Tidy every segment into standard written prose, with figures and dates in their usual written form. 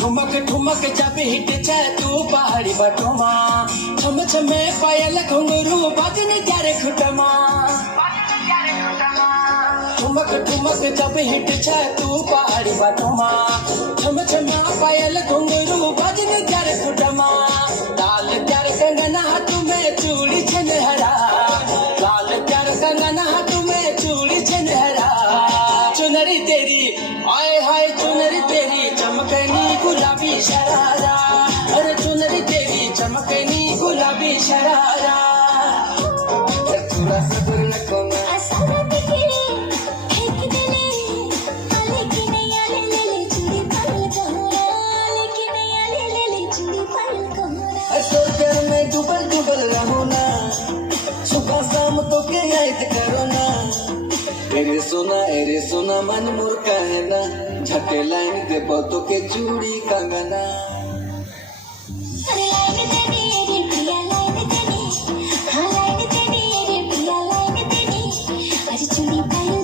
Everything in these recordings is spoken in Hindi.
ठुमक ठुमक जब हिट छे तू पहाड़ी बटोमा छम छमे पायल घुंघरू बजन त्यारे खुटमा ठुमक ठुमक जब हिट छे तू पहाड़ी बटोमा छम छमे पायल घुंघरू बजन त्यारे खुटमा लाल त्यारे कंगना हाथ में चूड़ी छनहरा लाल त्यारे कंगना हाथ में चूड़ी छनहरा चुनरी तेरी आए हाय चुनरी तेरी चमकनी गुलाबी शरारा अरे चुनरी तेरी चमकनी गुलाबी शरारा थोड़ा सब्र न कोना में डूबल डूबल रहो ना सुबह शाम तो के याद करो ना एरे सोना मन मोर कहना झटे लाइन दे तो के चूड़ी कंगना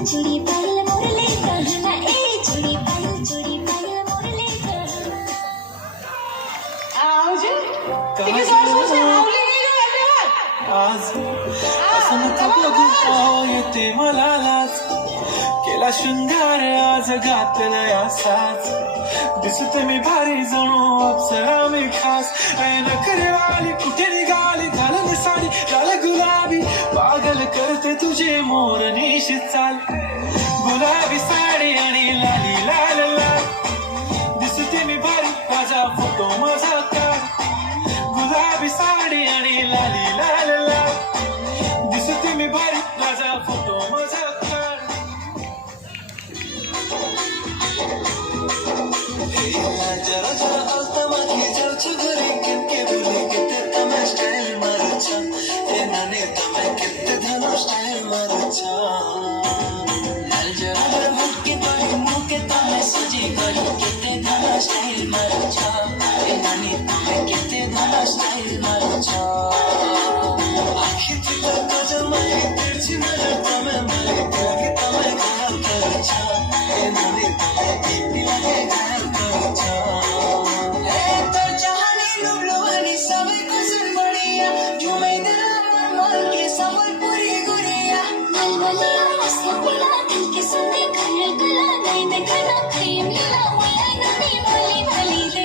चूड़ी पायल मोर ले कहना ए चूड़ी पायल मोर ले कहना आज ठीक है सोच आवली गेली धन्यवाद आज असं नको बघू येते मला लाज केला शृंगार आज घातला असाच दिसते मी भारी जणू अप्सरा मी खास नखरे वाली कुठे निघाली घालन साडी लाल गुलाबी पागल करते तुझे मोरनीशी चाल गुलाबी साडी आणि लाली लाल लाल दिसते मी भारी माझा फोटो माझा काढ गुलाबी साडी आणि लाली लाल लाल दिसते मी भारी माझा फोटो माझा काढ जरा जरा आता माझी जाऊच घरी कितके बोले कितने तमे स्टाइल मारुचा ए नाने तमे कितने धनो स्टाइल मारुचा जरा जरा मुके तोई मुके तमे सजी करी कितने धनो स्टाइल मारुचा ए नाने तमे कितने धनो स्टाइल मारुचा आखिर तुला कजमाई तेरची नजर तमे मारी त्यागी तमे घायल करचा ए नाने तमे इतनी लगे घायल करचा सुने खल गला नहीं देखना प्रेम लीला मैं नहीं बोली भली दे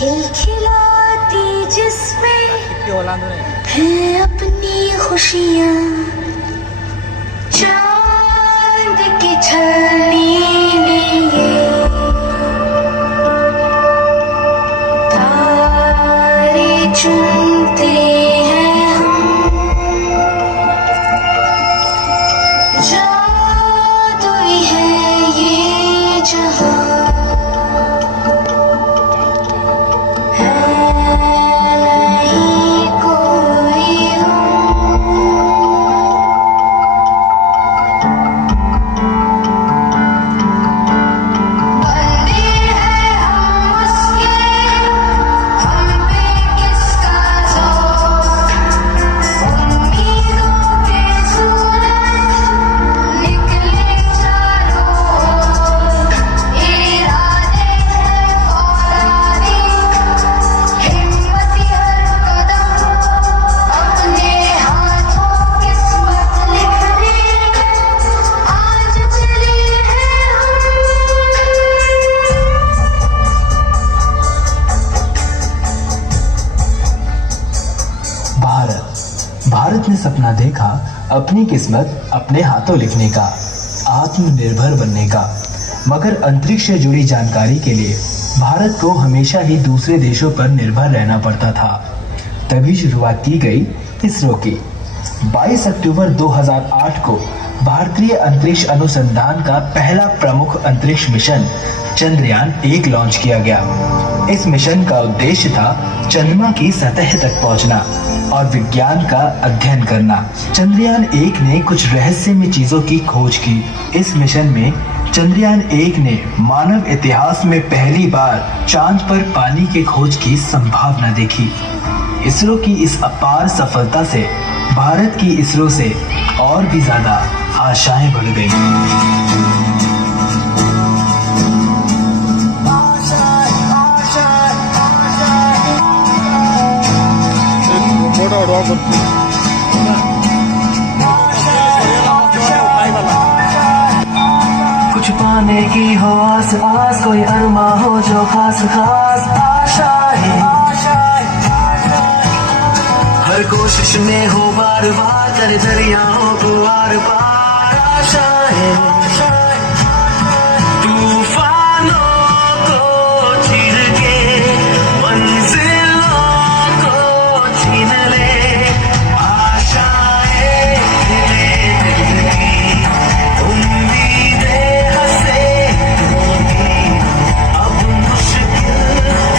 खिलखिलाती जिसमें है अपनी खुशियाँ, चांद की छलनी में ये तारे चुनते हैं हम, जादुई है ये जहां, भारत ने सपना देखा अपनी किस्मत अपने हाथों लिखने का, आत्मनिर्भर बनने का। मगर अंतरिक्ष से जुड़ी जानकारी के लिए भारत को हमेशा ही दूसरे देशों पर निर्भर रहना पड़ता था। तभी शुरुआत की गई इसरो की। 22 अक्टूबर 2008 को भारतीय अंतरिक्ष अनुसंधान का पहला प्रमुख अंतरिक्ष मिशन चंद्रयान 1 लॉन्च किया गया। इस मिशन का उद्देश्य था चंद्रमा की सतह तक पहुंचना और विज्ञान का अध्ययन करना। चंद्रयान 1 ने कुछ रहस्यमय चीजों की खोज की। इस मिशन में चंद्रयान 1 ने मानव इतिहास में पहली बार चांद पर पानी की खोज की संभावना देखी। इसरो की इस अपार सफलता से भारत की इसरो से और भी ज्यादा आशाएं बढ़ गईं। कुछ पाने की हो आस आस, कोई अरमा हो जो खास खास आशाएं, हर कोशिश में हो बार बार कर दरियाओं को आर पार आशाएं, तूफानों को चीर के मंजिलों को छीन ले आशाएं, उम्मीदें हंसे अब मुश्किल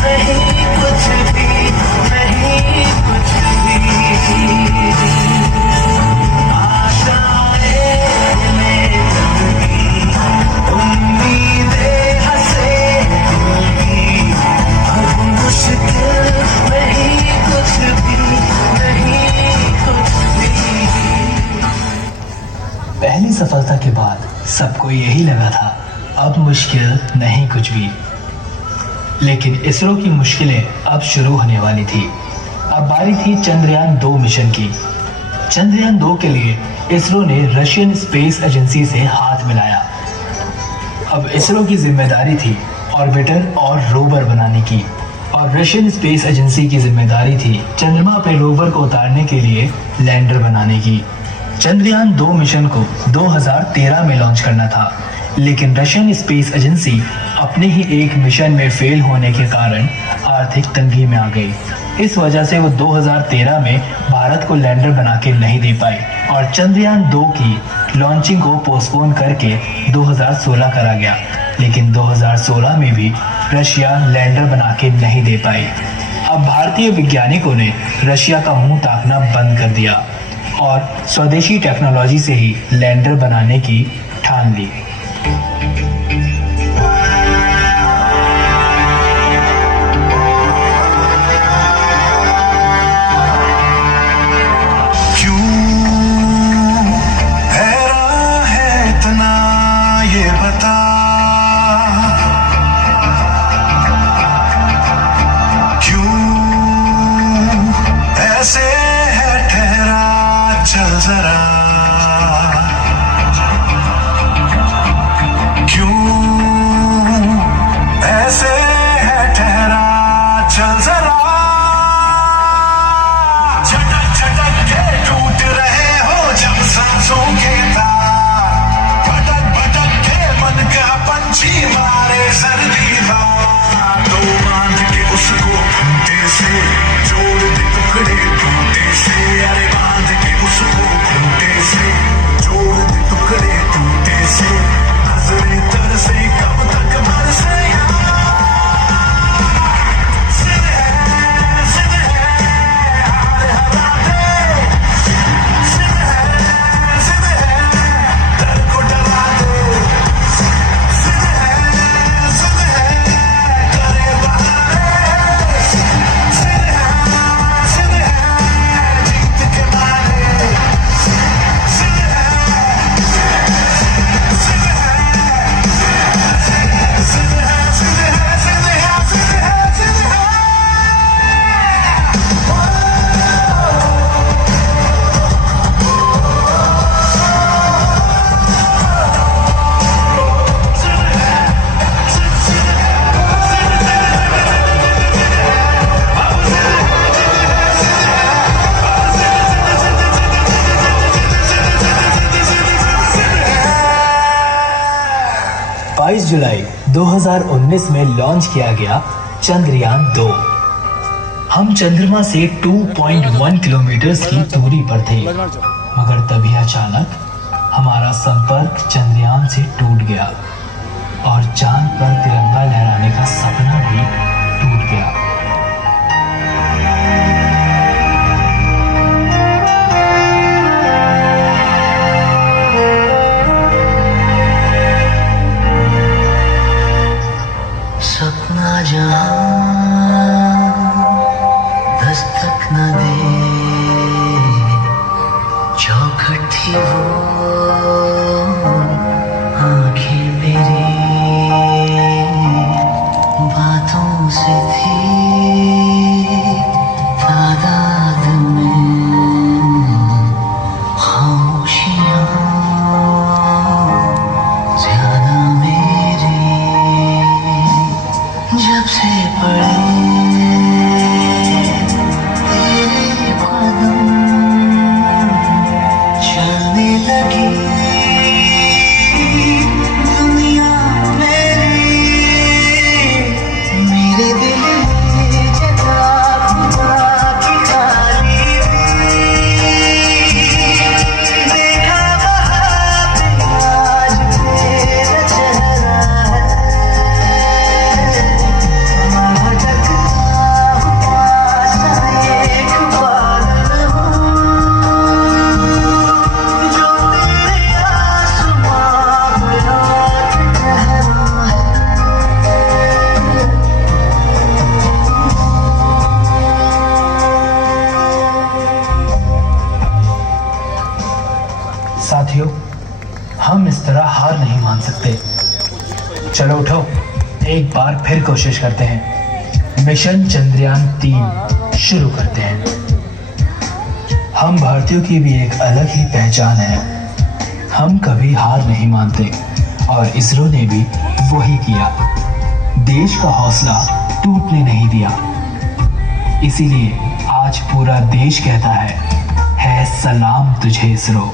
नहीं कुछ भी, नहीं कुछ भी, आशाएं में उम्मीदें हंसे अब मुश्किल नहीं कुछ भी, नहीं कुछ भी। पहली सफलता के बाद सबको यही लगा था अब मुश्किल नहीं कुछ भी। लेकिन इसरो की मुश्किलें अब शुरू होने वाली थी। अब बारी थी चंद्रयान 2 मिशन की। चंद्रयान 2 के लिए इसरो ने रशियन स्पेस एजेंसी से हाथ मिलाया। अब इसरो की जिम्मेदारी थी ऑर्बिटर और रोवर बनाने की, और रशियन स्पेस एजेंसी की जिम्मेदारी थी चंद्रमा पर रोवर को उतारने के लिए लैंडर बनाने की। चंद्रयान 2 मिशन को 2013 में लॉन्च करना था, लेकिन रशियन स्पेस एजेंसी अपने ही एक मिशन में फेल होने के कारण आर्थिक तंगी में आ गई। इस वजह से वो 2013 में भारत को लैंडर बना के नहीं दे पाई और चंद्रयान 2 की लॉन्चिंग को पोस्टपोन करके 2016 करा गया। लेकिन 2016 में भी रशिया लैंडर बना के नहीं दे पाई। अब भारतीय वैज्ञानिकों ने रशिया का मुंह ताकना बंद कर दिया और स्वदेशी टेक्नोलॉजी से ही लैंडर बनाने की ठान ली। क्यों जुलाई 2019 में लॉन्च किया गया चंद्रयान 2। हम चंद्रमा से 2.1 किलोमीटर की दूरी पर थे, मगर तभी अचानक हमारा संपर्क चंद्रयान से टूट गया और चांद पर तिरंगा लहराने का सपना भी टूट गया। सपना जहां दस्तक न दे, चौखट थी वो आंखें मेरी, बातों से थी तादाद में खामोशियां ज्यादा मेरी, जब से पड़े तेरे कदम चलने लगी दुनिया मेरी, मेरे दिल में जगह खुदा की खाली देखा वहाँ पे आज तेरा चेहरा है, भटकता हुआ सा एक बादल हूँ, जो तेरे आसमां पे रात ठहरा है। साथियों, हम इस तरह हार नहीं मान सकते। चलो उठो, एक बार फिर कोशिश करते हैं। मिशन चंद्रयान 3 शुरू करते हैं। हम भारतीयों की भी एक अलग ही पहचान है। हम कभी हार नहीं मानते और इसरो ने भी वही किया। देश का हौसला टूटने नहीं दिया। इसीलिए आज पूरा देश कहता है सलाम तुझे इसरो।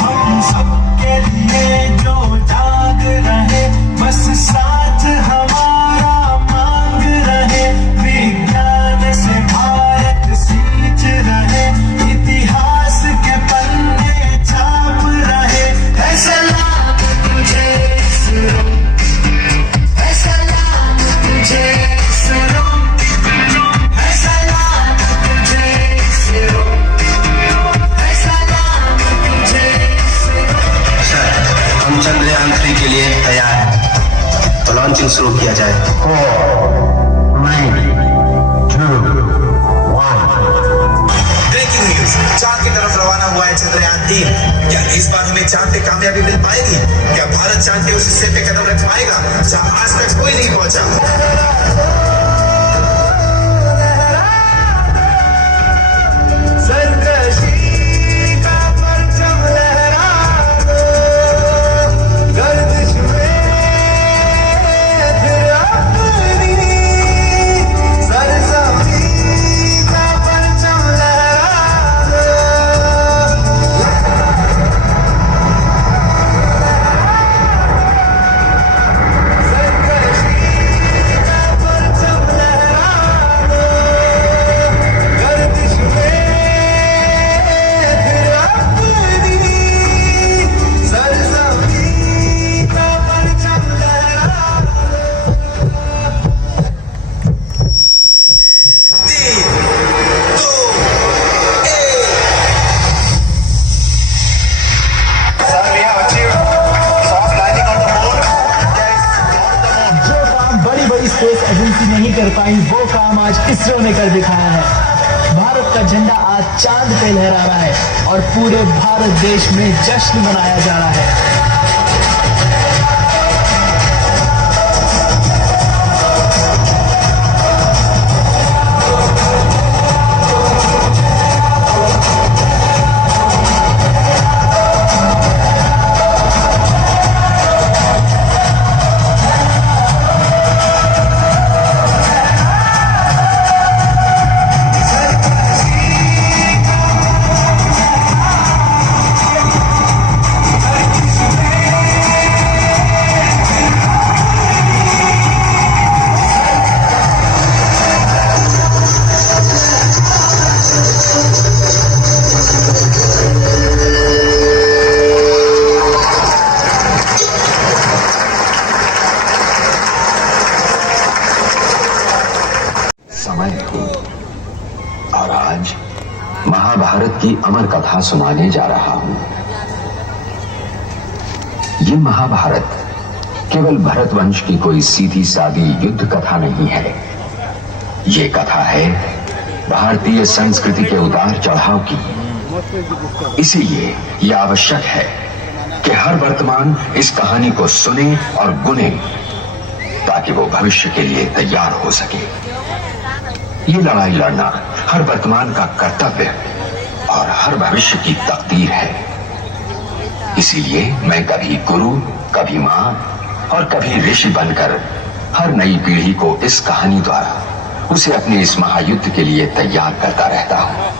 हम सबके लिए जो जाग रहे, बस साथ हमारा मांग रहे, विज्ञान से भारत सींच रहे, इतिहास के पन्ने छाप रहे। है सलाम तुझे इसरो, है सलाम तुझे इसरो, है सलाम तुझे इसरो, है सलाम तुझे इसरो। हम चंद्रयान 3 के लिए तैयार हैं, तो लॉन्चिंग शुरू किया जाए। 4, 3, 2, 1। ब्रेकिंग न्यूज, चांद की तरफ रवाना हुआ है चंद्रयान 3। क्या इस बार हमें चांद पे कामयाबी मिल पाएगी? क्या भारत चांद के उस हिस्से पे कदम रख पाएगा जहां आज तक कोई नहीं पहुंचा? स्पेस एजेंसी नहीं कर पाई, वो काम आज इसरो ने कर दिखाया है। भारत का झंडा आज चांद पे लहरा रहा है और पूरे भारत देश में जश्न मनाया जा रहा है। समय हूं और आज महाभारत की अमर कथा सुनाने जा रहा हूं। ये महाभारत केवल भरत वंश की कोई सीधी सादी युद्ध कथा नहीं है। ये कथा है भारतीय संस्कृति के उतार चढ़ाव की। इसीलिए यह आवश्यक है कि हर वर्तमान इस कहानी को सुने और गुने, ताकि वो भविष्य के लिए तैयार हो सके। ये लड़ाई लड़ना हर वर्तमान का कर्तव्य और हर भविष्य की तकदीर है। इसीलिए मैं कभी गुरु, कभी मां और कभी ऋषि बनकर हर नई पीढ़ी को इस कहानी द्वारा उसे अपने इस महायुद्ध के लिए तैयार करता रहता हूं।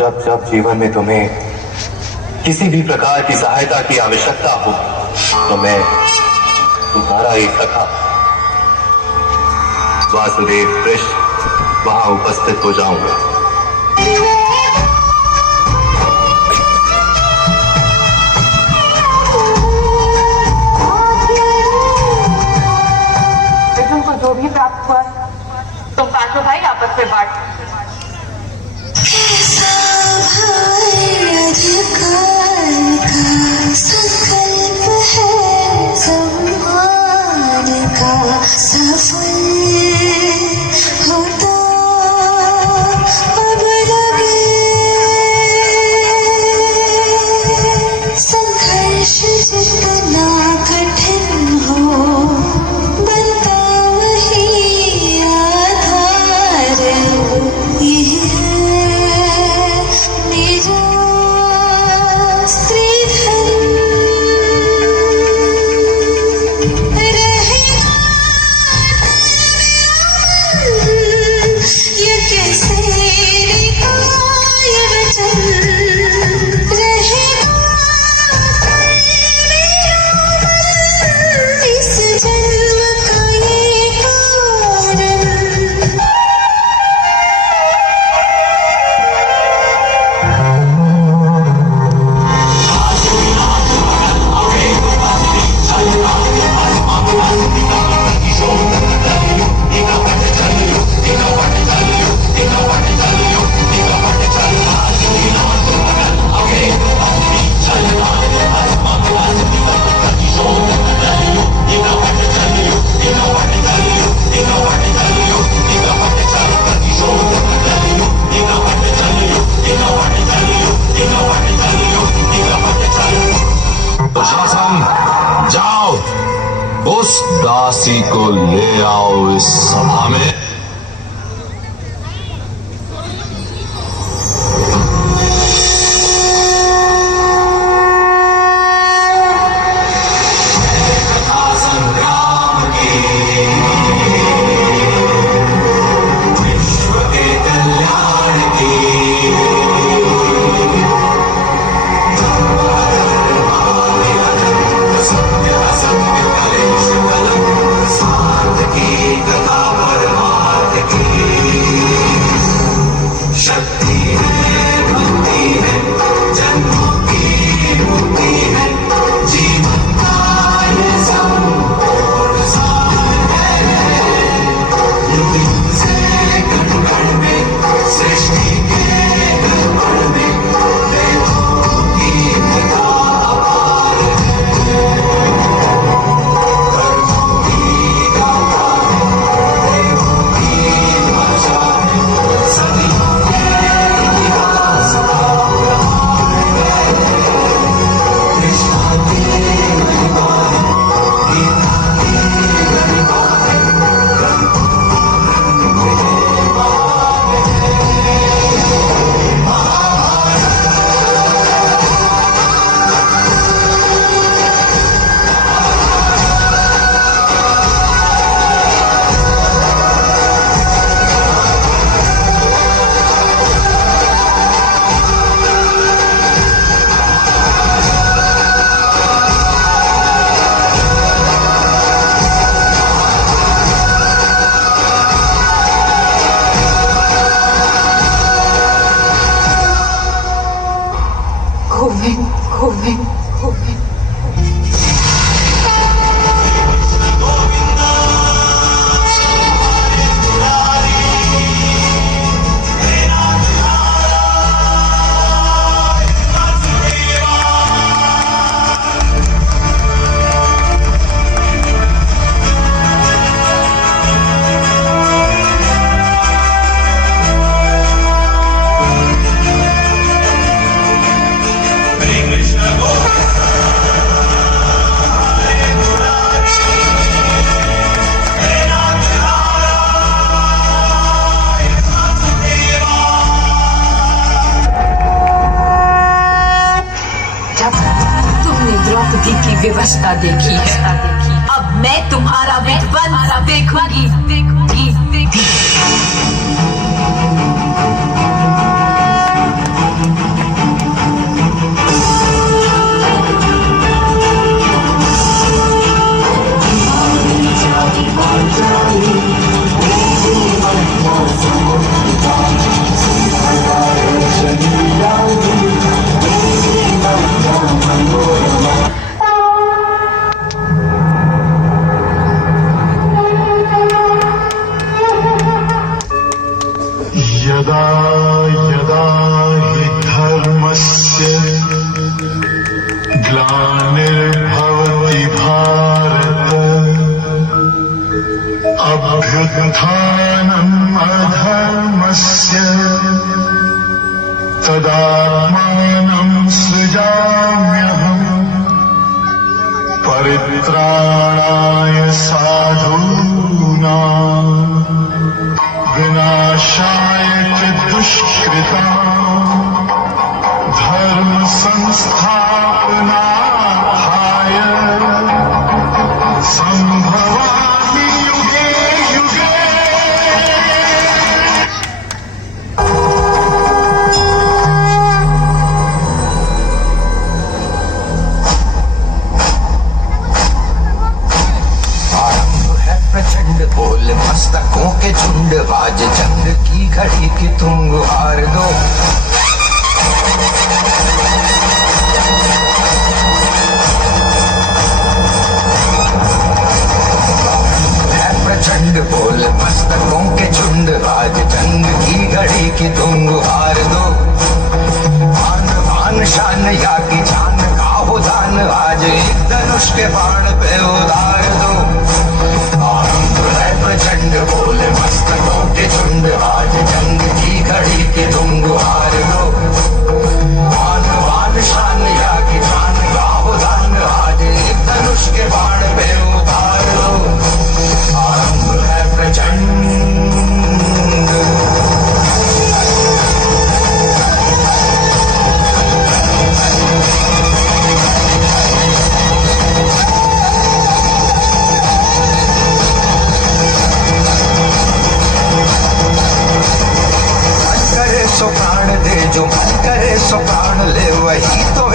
जब जीवन में तुम्हें किसी भी प्रकार की सहायता की आवश्यकता हो तो मैं तुम्हारा ही सखा वासुदेव कृष्ण वहां उपस्थित हो जाऊंगा। तुमको जो भी प्राप्त हुआ तुम पांचों भाई आपस में बांट। संकल्प है सम्मान का सफल होता उस दासी को ले आओ इस सभा में। व्यवस्था देखी है, अब मैं तुम्हारा विध्वंस देखूंगी, देखूंगी, देखूंगी। यदा यदा हि धर्मस्य ग्लानिर्भवति भारत अभ्युत्थानम् अधर्मस्य तदात्मानं सृजाम्यहम् परित्राणाय साधूनां विनाशाय च दुष्कृतां धर्म संस्थापनार्थाय संभवामि युगे युगे। प्रचंड बोल मस्तकों के झुंड आज जंग की घड़ी की तुम गुहार दो। है प्रचंड बोल मस्तकों के झुंड आज जंग की घड़ी की तुम गुहार दो। मान मान शान या की जान का हो दान आज एक धनुष के बाण पे उतार दो। प्रचंड बोले मस्तकों के झुंड आज जंग की घड़ी के तुम गुहार दो। मान मान शान या की जान गाओ दान आज एक धनुष के बाण पे उतार दो।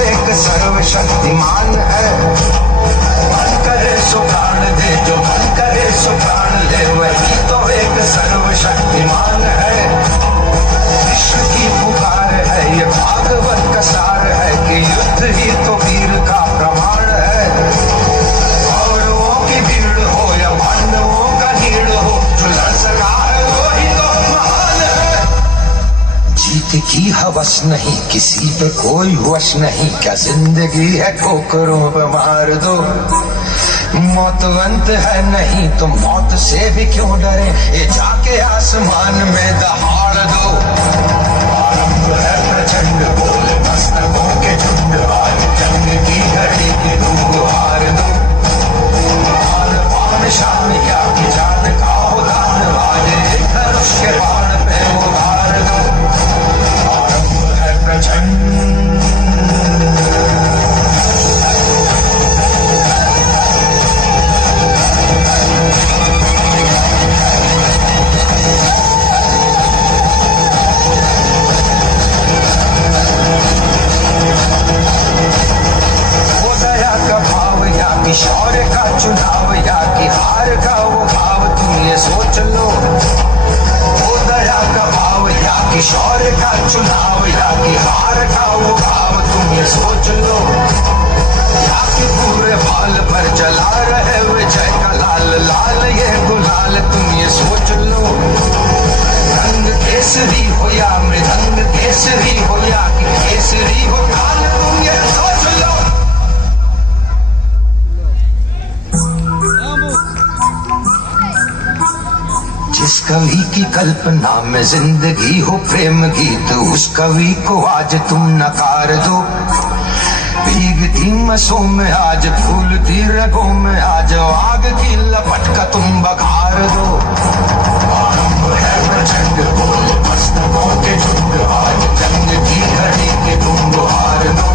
एक सर्वशक्तिमान है। मन करे सो प्राण दे, जो मन करे सो प्राण ले, वही तो एक सर्वशक्तिमान है। विश्व की पुकार है, ये भागवत का सार है कि युद्ध ही तो वीर का प्रमाण है। कौरवों की भीड़ हो या पांडवों का हीड़ हो, जो लड़ सका है वही तो महान है। जीत की हवस नहीं, किसी पे कोई वश नहीं, क्या जिंदगी है ठोकरों पे मार दो। मौत अंत है नहीं तो मौत से भी क्यों डरे, ये जाके आसमान में दहाड़ दो। आरंभ है प्रचंड बोल मस्तकों के झुंड, आज जंग की घड़ी की धूप हार दो। आन पान शान क्या की जान का हो दान, आज एक धनुष के बाण पे उतार दो। आरंभ है प्रचंड शौर्य का चुनाव या कि हार का वो भाव, तुम ये सोच लो। वो दया का भाव या कि शौर्य का चुनाव या कि हार का वो भाव, तुम ये सोच लो। या कि पूरे बाल पर जला रहे विजय का लाल लाल ये गुलाल, तुम ये सोच लो। रंग केसरी हो या मृदंग केसरी हो या कि केसरी हो काल, तुम ये सोच लो। जिस कवि की कल्पना में जिंदगी हो प्रेम गीत, उस कवि को आज तुम नकार दो। भीगती मसों में आज फूलती रगों में आज आग की लपट का तुम बघार दो। आरंभ है प्रचंड बोल मस्तकों के झुंड, आज जंग की घड़ी के तुम बुहार दो।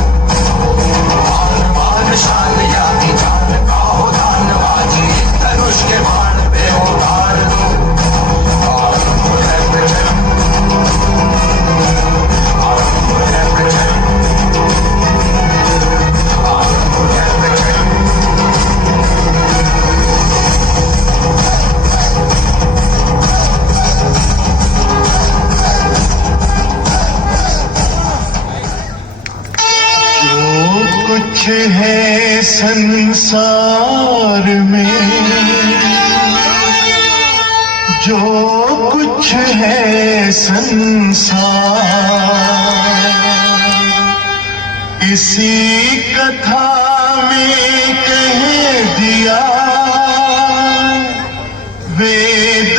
मान मान शान या की जान का हो दान, आज एक धनुष के बाण पे उतार दो। कुछ है संसार में, जो कुछ है संसार, इसी कथा में कह दिया वेद